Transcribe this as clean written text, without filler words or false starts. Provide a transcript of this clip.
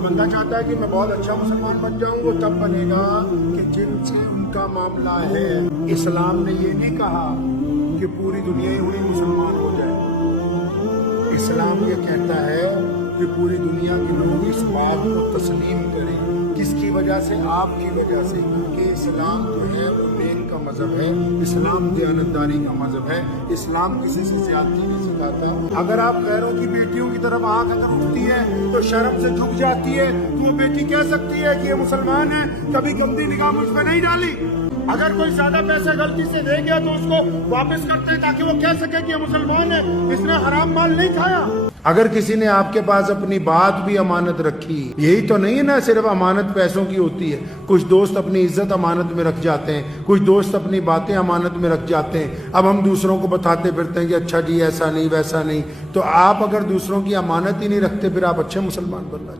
कोई बंदा चाहता है कि मैं बहुत अच्छा मुसलमान बन जाऊं, वो तब बनेगा कि जिनसे उनका मामला है। इस्लाम ने ये नहीं कहा कि पूरी दुनिया ही हुई मुसलमान हो जाए। इस्लाम ये कहता है कि पूरी दुनिया के लोग इस बात को तस्लीम करें। किसकी वजह से? आपकी वजह से, क्योंकि इस्लाम जो है वो नेक का मजहब है, इस्लाम दयानतदारी का मजहब है, इस्लाम किसी से ज्यादती नहीं सिखाता। अगर आप गैरों की बेटियों की तरफ आंख अगर उठती है तो शर्म से झुक जाती है, तो वो बेटी कह सकती है कि ये मुसलमान है, कभी गंदी निगाह मुझ पर नहीं डाली। अगर कोई ज्यादा पैसा गलती से दे गया तो उसको वापस करते हैं ताकि वो कह सके कि ये मुसलमान है, इसने हराम माल नहीं खाया। अगर किसी ने आपके पास अपनी बात भी अमानत रखी, यही तो नहीं है ना सिर्फ अमानत पैसों की होती है। कुछ दोस्त अपनी इज्जत अमानत में रख जाते हैं, कुछ दोस्त अपनी बातें अमानत में रख जाते हैं। अब हम दूसरों को बताते फिरते हैं कि अच्छा जी ऐसा नहीं वैसा नहीं। तो आप अगर दूसरों की अमानत ही नहीं रखते, फिर आप अच्छे मुसलमान बनना